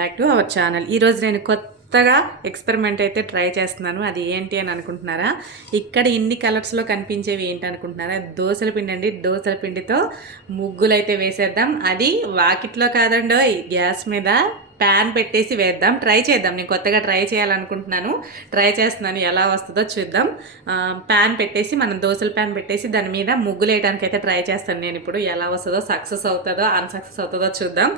Back to our channel. ఈరోజు నేను కొత్తగా ఎక్స్పెరిమెంట్ అయితే ట్రై చేస్తున్నాను. అది ఏంటి అని అనుకుంటున్నారా? ఇక్కడ ఇన్ని కలర్స్లో కనిపించేవి ఏంటి అనుకుంటున్నారా? దోసల పిండి అండి. దోసల పిండితో ముగ్గులు అయితే వేసేద్దాం. అది వాకిట్లో కాదండో, గ్యాస్ మీద ప్యాన్ పెట్టేసి వేద్దాం. ట్రై చేద్దాం. నేను కొత్తగా ట్రై చేయాలనుకుంటున్నాను. ట్రై చేస్తున్నాను, ఎలా వస్తుందో చూద్దాం. ప్యాన్ పెట్టేసి, మనం దోశల ప్యాన్ పెట్టేసి దాని మీద ముగ్గులు వేయడానికి అయితే ట్రై చేస్తాను. నేను ఇప్పుడు ఎలా వస్తుందో, సక్సెస్ అవుతుందో అన్సక్సెస్ అవుతుందో చూద్దాం.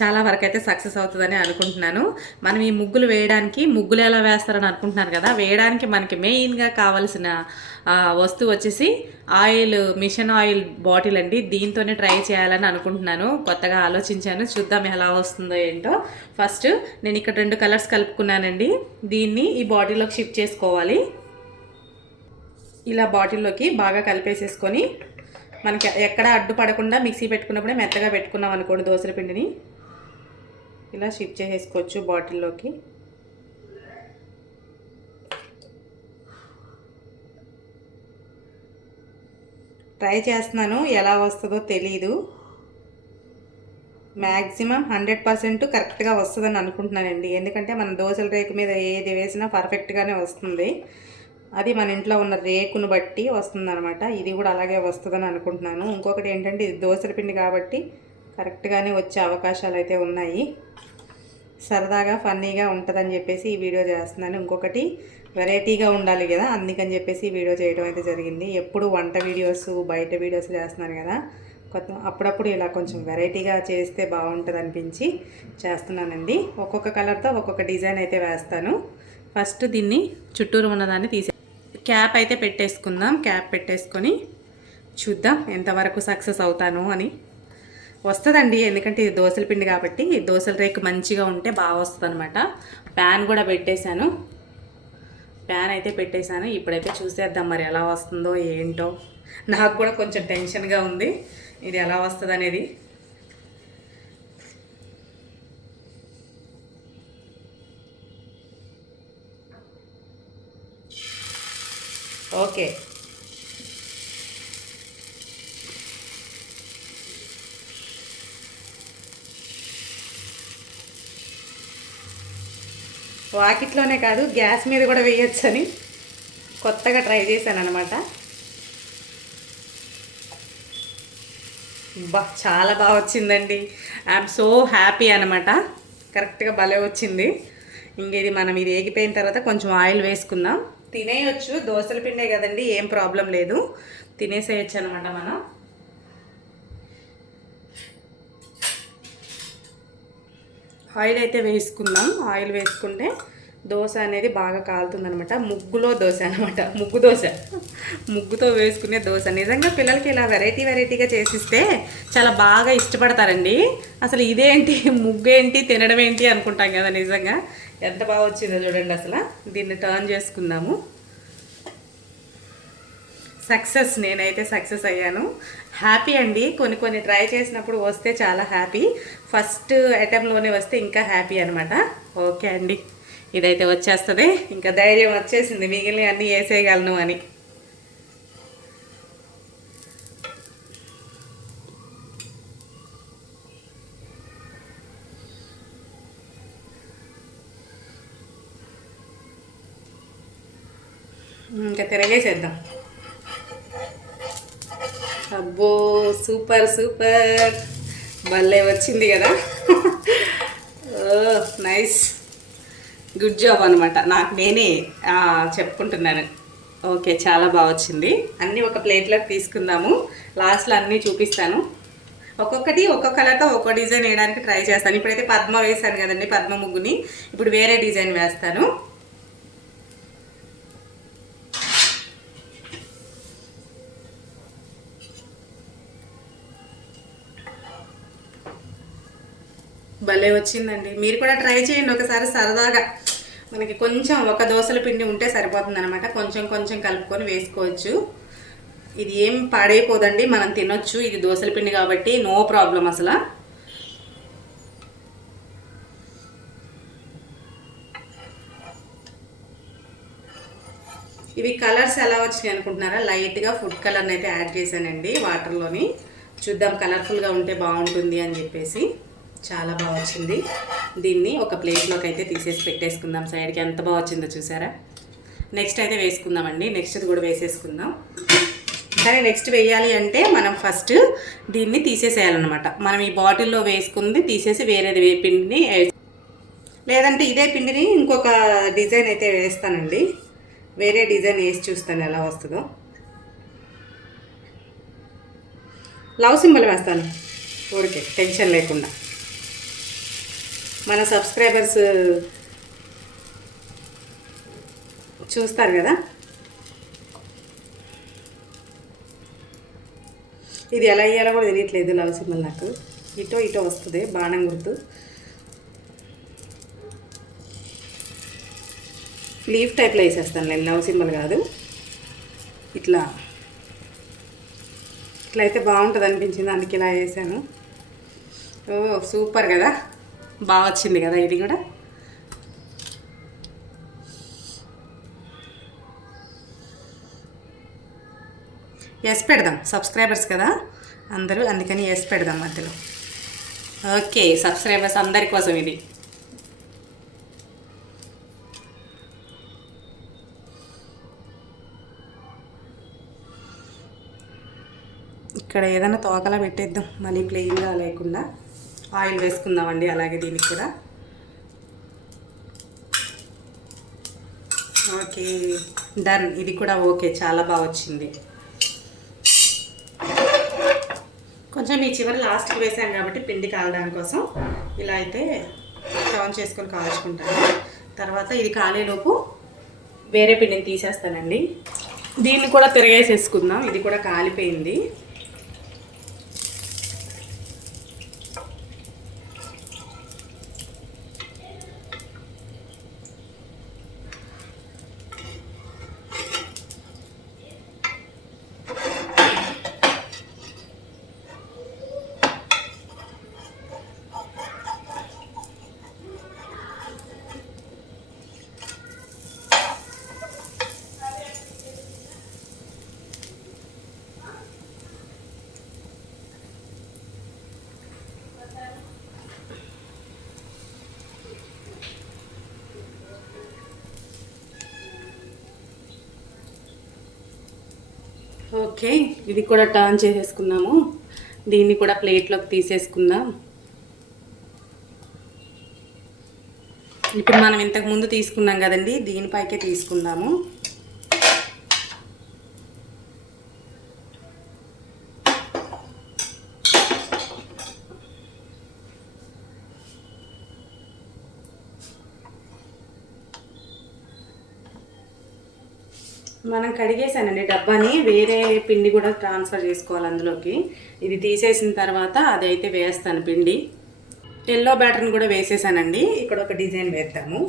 చాలా వరకు అయితే సక్సెస్ అవుతుందని అనుకుంటున్నాను. మనం ఈ ముగ్గులు వేయడానికి, ముగ్గులు ఎలా వేస్తారని అనుకుంటున్నాను కదా, వేయడానికి మనకి మెయిన్గా కావాల్సిన వస్తువు వచ్చేసి ఆయిల్, మిషన్ ఆయిల్ బాటిల్ అండి. దీంతోనే ట్రై చేయాలని అనుకుంటున్నాను. కొత్తగా ఆలోచించాను, చూద్దాం ఎలా వస్తుందో ఏంటో. ఫస్ట్ నేను ఇక్కడ 2 కలర్స్ కలుపుకున్నానండి. దీన్ని ఈ బాటిల్లోకి షిఫ్ట్ చేసుకోవాలి. ఇలా బాటిల్లోకి బాగా కలిపేసేసుకొని, మనకి ఎక్కడ అడ్డు పడకుండా మిక్సీ పెట్టుకున్నప్పుడే మెత్తగా పెట్టుకున్నాం అనుకోండి, దోసల పిండిని ఇలా షిఫ్ట్ చేసేసుకోవచ్చు బాటిల్లోకి. ట్రై చేస్తున్నాను, ఎలా వస్తుందో తెలీదు. మ్యాక్సిమం 100% కరెక్ట్గా వస్తుందని అనుకుంటున్నానండి. ఎందుకంటే మన దోశల రేకు మీద ఏది వేసినా పర్ఫెక్ట్గానే వస్తుంది. అది మన ఇంట్లో ఉన్న రేకును బట్టి వస్తుందన్నమాట. ఇది కూడా అలాగే వస్తుందని అనుకుంటున్నాను. ఇంకొకటి ఏంటంటే, ఇది దోశల పిండి కాబట్టి కరెక్ట్గానే వచ్చే అవకాశాలు అయితే ఉన్నాయి. సరదాగా ఫన్నీగా ఉంటుందని చెప్పేసి ఈ వీడియో చేస్తున్నాను. ఇంకొకటి, వెరైటీగా ఉండాలి కదా, అందుకని చెప్పేసి ఈ వీడియో చేయడం అయితే జరిగింది. ఎప్పుడు వంట వీడియోస్, బయట వీడియోస్ చేస్తున్నాను కదా, అప్పుడప్పుడు ఇలా కొంచెం వెరైటీగా చేస్తే బాగుంటుంది అనిపించి చేస్తున్నానండి. ఒక్కొక్క కలర్తో ఒక్కొక్క డిజైన్ అయితే వేస్తాను. ఫస్ట్ దీన్ని చుట్టూరు ఉన్నదాన్ని తీసే క్యాప్ అయితే పెట్టేసుకుందాం. క్యాప్ పెట్టేసుకొని చూద్దాం ఎంతవరకు సక్సెస్ అవుతాను అని. వస్తుందండి, ఎందుకంటే ఇది దోశల పిండి కాబట్టి దోశల రేకు మంచిగా ఉంటే బాగా వస్తుంది అనమాట. ప్యాన్ కూడా పెట్టేశాను. ప్యాన్ అయితే పెట్టేశాను. ఇప్పుడైతే చూసేద్దాం మరి ఎలా వస్తుందో ఏంటో. నాకు కూడా కొంచెం టెన్షన్గా ఉంది, ఇది ఎలా వస్తుంది అనేది. ఓకే, వాకిట్లోనే కాదు, గ్యాస్ మీద కూడా వేయొచ్చని కొత్తగా ట్రై చేశాను అనమాట. చాలా బాగా వచ్చిందండి. ఐఎమ్ సో హ్యాపీ అనమాట. కరెక్ట్గా భలే వచ్చింది. ఇంకేది మనం ఇది ఏగిపోయిన తర్వాత కొంచెం ఆయిల్ వేసుకుందాం. తినేయొచ్చు, దోశల పిండే కదండి, ఏం ప్రాబ్లం లేదు, తినేసేయచ్చు అనమాట. మనం ఆయిల్ అయితే వేసుకుందాం. ఆయిల్ వేసుకుంటే దోశ అనేది బాగా కాలుతుందనమాట. ముగ్గులో దోశ అనమాట, ముగ్గు దోశ, ముగ్గుతో వేసుకునే దోశ. నిజంగా పిల్లలకి ఇలా వెరైటీగా చేసిస్తే చాలా బాగా ఇష్టపడతారండి. అసలు ఇదేంటి, ముగ్గు ఏంటి, తినడం ఏంటి అనుకుంటాం కదా. నిజంగా ఎంత బాగా వచ్చిందో చూడండి. అసలు దీన్ని టర్న్ చేసుకుందాము. సక్సెస్, నేనైతే సక్సెస్ అయ్యాను. హ్యాపీ అండి. కొన్ని ట్రై చేసినప్పుడు వస్తే చాలా హ్యాపీ. ఫస్ట్ అటెంప్ట్లోనే వస్తే ఇంకా హ్యాపీ అనమాట. ఓకే అండి, ఇదైతే వచ్చేస్తుంది. ఇంకా ధైర్యం వచ్చేసింది మిగిలిన అన్నీ వేసేయగలను అని. ఇంకా తిరగేసేద్దాం. అబ్బో, సూపర్ సూపర్, భలే వచ్చింది కదా. నైస్, గుడ్ జాబ్ అనమాట. నాకు నేనే చెప్పుకుంటున్నాను. ఓకే, చాలా బాగా వచ్చింది. అన్నీ ఒక ప్లేట్లోకి తీసుకుందాము. లాస్ట్లో అన్నీ చూపిస్తాను. ఒక్కొక్కటి ఒక్కొక్క కలర్తో ఒక్కో డిజైన్ వేయడానికి ట్రై చేస్తాను. ఇప్పుడైతే పద్మ వేసాను కదండి, పద్మ ముగ్గుని. ఇప్పుడు వేరే డిజైన్ వేస్తాను. భలే వచ్చిందండి. మీరు కూడా ట్రై చేయండి ఒకసారి సరదాగా. మనకి కొంచెం ఒక దోశల పిండి ఉంటే సరిపోతుంది అనమాట. కొంచెం కలుపుకొని వేసుకోవచ్చు. ఇది ఏం పాడైపోదండి, మనం తినొచ్చు. ఇది దోశల పిండి కాబట్టి నో ప్రాబ్లం అసలు. ఇవి కలర్స్ ఎలా వచ్చినాయి అనుకుంటున్నారా? లైట్గా ఫుడ్ కలర్ని అయితే యాడ్ చేశానండి వాటర్లోని. చూద్దాం, కలర్ఫుల్గా ఉంటే బాగుంటుంది అని చెప్పేసి. చాలా బాగా వచ్చింది. దీన్ని ఒక ప్లేట్లోకి అయితే తీసేసి పెట్టేసుకుందాం సైడ్కి. ఎంత బాగా వచ్చిందో చూసారా. నెక్స్ట్ అయితే వేసుకుందామండి. నెక్స్ట్ కూడా వేసేసుకుందాం. కానీ నెక్స్ట్ వేయాలి అంటే మనం ఫస్ట్ దీన్ని తీసేసేయాలన్నమాట. మనం ఈ బాటిల్లో వేసుకుంది తీసేసి వేరేది పిండిని, లేదంటే ఇదే పిండిని ఇంకొక డిజైన్ అయితే వేస్తానండి. వేరే డిజైన్ వేసి చూస్తాను ఎలా వస్తుందో. లవ్ సింబల్ వేస్తాను ఊరికే, టెన్షన్ లేకుండా. మన సబ్స్క్రైబర్స్ చూస్తారు కదా. ఇది ఎలా వేయాలో కూడా తెలియట్లేదు లవ్ సింబల్ నాకు. ఇటో వస్తుంది బాణం గుర్తు. లీఫ్ టైప్లో వేసేస్తాను నేను, లవ్ సింబల్ కాదు. ఇట్లా అయితే బాగుంటుంది అనిపించింది, అందుకే ఇలా వేసాను. ఓ సూపర్ కదా, బాగా వచ్చింది కదా ఇది కూడా. ఎస్ పెడదాం, సబ్స్క్రైబర్స్ కదా అందరూ, అందుకని ఎస్ పెడదాం మధ్యలో. ఓకే, సబ్స్క్రైబర్స్ అందరి కోసం ఇది. ఇక్కడ ఏదైనా తోకలా పెట్టేద్దాం, మళ్ళీ ప్లెయిన్గా లేకుండా. ఆయిల్ వేసుకుందామండి అలాగే దీనికి కూడా. ఓకే డన్, ఇది కూడా ఓకే, చాలా బాగా వచ్చింది. కొంచెం ఈ చివరి లాస్ట్కి వేసాను కాబట్టి పిండి కాలడానికి కోసం ఇలా అయితే టర్న్ చేసుకొని కాల్చుకుంటాను. తర్వాత ఇది కాలేలోపు వేరే పిండిని తీసేస్తానండి. దీన్ని కూడా తిరగేసేసుకుందాం, ఇది కూడా కాలిపోయింది. ఓకే, ఇది కూడా టర్న్ చేసేసుకున్నాము. దీన్ని కూడా ప్లేట్లోకి తీసేసుకుందాం. ఇప్పుడు మనం ఇంతకు ముందు తీసుకున్నాం కదండి, దీనిపైకే తీసుకుందాము. మనం కడిగేసానండి డబ్బాని, వేరే పిండి కూడా ట్రాన్స్ఫర్ చేసుకోవాలి అందులోకి. ఇది తీసేసిన తర్వాత అదైతే వేస్తాను పిండి. ఎల్లో బ్యాటర్ని కూడా వేసేసానండి. ఇక్కడ ఒక డిజైన్ వేద్దాము.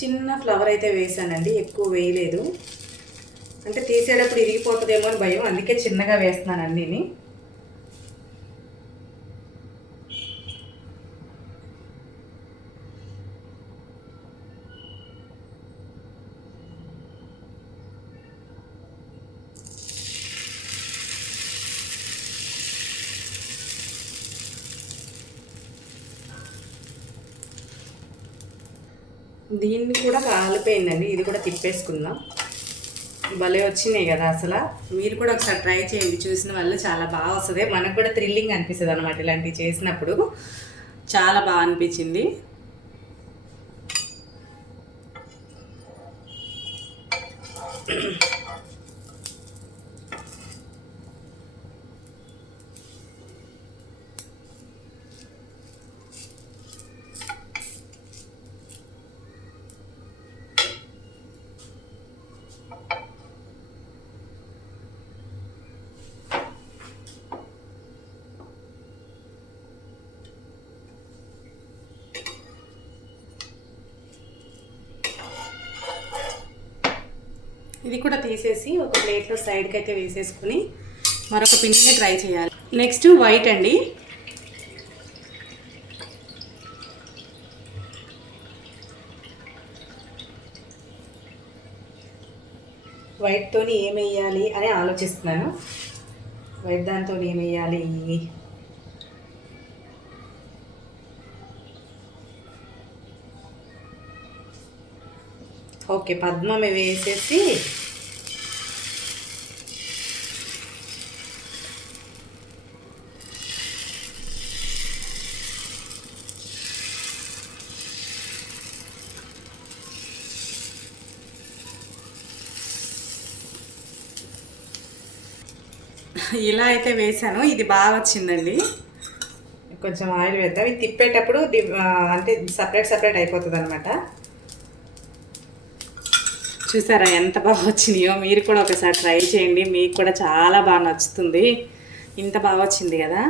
చిన్న ఫ్లవర్ అయితే వేసానండి, ఎక్కువ వేయలేదు. అంటే తీసేటప్పుడు ఇరిగిపోతుందేమో అని భయం, అందుకే చిన్నగా వేస్తున్నాను అన్నీని. దీన్ని కూడా కాలిపోయిందండి, ఇది కూడా తిప్పేసుకుందాం. భలే వచ్చినాయి కదా అసలు. మీరు కూడా ఒకసారి ట్రై చేయండి, చూసిన వాళ్ళు. చాలా బాగా వస్తుంది, మనకు కూడా థ్రిల్లింగ్ అనిపిస్తుంది అనమాట ఇలాంటివి చేసినప్పుడు. చాలా బాగా అనిపించింది. ఇది కూడా తీసేసి ఒక ప్లేట్లో సైడ్కి అయితే వేసేసుకుని మరొక పిండిని ట్రై చేయాలి. నెక్స్ట్ వైట్ అండి. వైట్తో ఏం వేయాలి అని ఆలోచిస్తున్నాను. వైట్ దాంతో ఏం వేయాలి? ఓకే, పద్మం వేసేసి ఇలా అయితే వేసాను. ఇది బాగా వచ్చిందండి. కొంచెం ఆయిల్ వేద్దాం. ఇది తిప్పేటప్పుడు అంటే సపరేట్ అయిపోతుంది అనమాట. చూసారా ఎంత బాగా వచ్చినాయో? మీరు కూడా ఒకసారి ట్రై చేయండి, మీకు కూడా చాలా బాగా నచ్చుతుంది. ఇంత బాగా వచ్చింది కదా.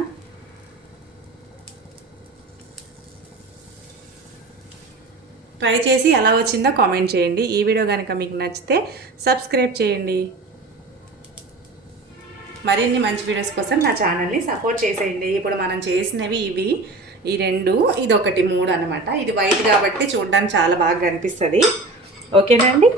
ట్రై చేసి ఎలా వచ్చిందో కామెంట్ చేయండి. ఈ వీడియో కనుక మీకు నచ్చితే సబ్స్క్రైబ్ చేయండి. మరిన్ని మంచి వీడియోస్ కోసం నా ఛానల్ని సపోర్ట్ చేసేయండి. ఇప్పుడు మనం చేసినవి ఇవి, ఈ 2, ఇది ఒకటి 3 అనమాట. ఇది వైట్ కాబట్టి చూడడానికి చాలా బాగా కనిపిస్తుంది. ఓకేనా అండి?